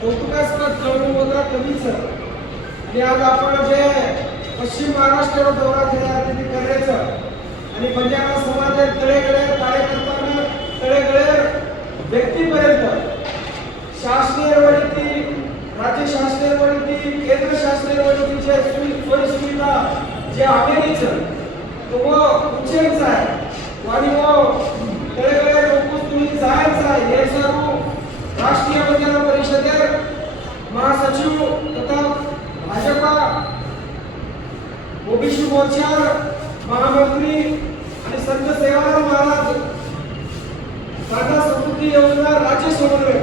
कौतुकास्पद करून होता कमीच आणि आज आपण जे पश्चिम महाराष्ट्र दौरा केला तिथे करायचं. आणि पंजाब समाजात तळेगळे कार्यकर्त्यांना तळेगळे व्यक्तीपर्यंत. शासकीय वळती राज्य शासकीय वळती केंद्र शासकीय वळतीचे सोयी सुविधा जे आमेरीचं तो वो उच्चच आहे. आणि वो तळेगळे लोक तुम्ही ओबीसी मोर्चा महामंत्री आणि संत सेवाराम महाराज टाटा समृद्धी योजना राज्य समन्वय.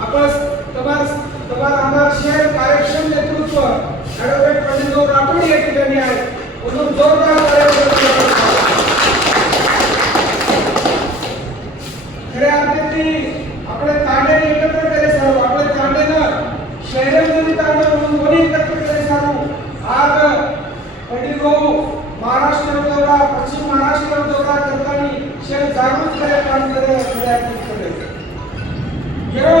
आपण तमार तमार आमदार शहर कार्यक्षम नेतृत्व ॲडव्होकेट पंडितराव राठोड या ठिकाणी आहे म्हणून जोरदार पंडित भाऊ महाराष्ट्र दौरा पश्चिम महाराष्ट्र दौरा करताना शहर जागृत करे काम करे खऱ्या अर्थाने गेलो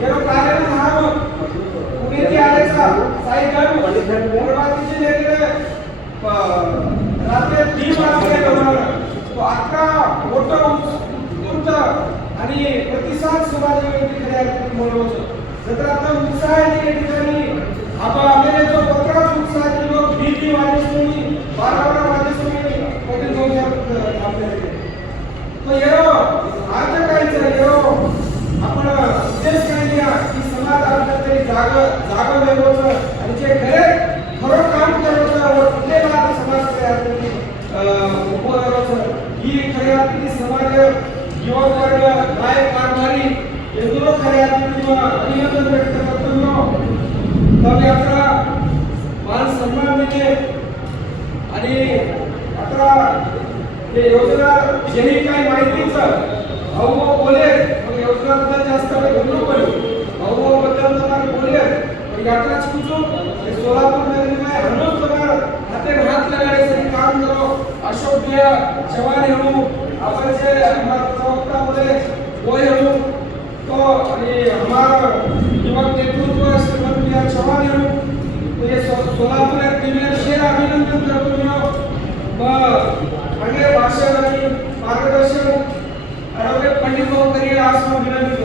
गेलो कार्यालय महाराज पुणे आलेचा साई गाडू सुरुवातीचे रात्री तीन वाजता तो अकरा मोठं उत्स्फूर्त आणि प्रतिसाद सुभाष म्हणून जर आता उत्साह आहे या ठिकाणी. आपण आलेले जो पत्रात उत्साह आहे आपल्याकडे तो येरो अर्थ येरो. आपण उद्देश काय लिहा की समाज जाग जाग वेगळं आणि जे खरे खरं काम करायचं कुठलेला समाज काय ही खऱ्या अर्थी समाज युवा वर्ग नायक कारभारी हे दोन खऱ्या अर्थी अभिनंदन व्यक्त करतो यात्रा सन्मान आणि आता हे योजना जेही काही माहितीच भाऊ बोले मग योजनाबद्दल जास्त काही बोललो पण भाऊ भाऊ बद्दल तुम्हाला बोले पण यात्राच चुकचो हे सोलापूर नगरी में हनुमान तुम्हार हाथे में हाथ काम करो. अशोक जवान हूँ आपण जे प्रवक्ता बोले वो हूँ तो आणि हमारा युवक नेतृत्व श्रीमंत चव्हाण चौहान तो ये सोलापूर માર્ગદર્શન આરોગ્ય પંડિતો કરી આ સમગ્ર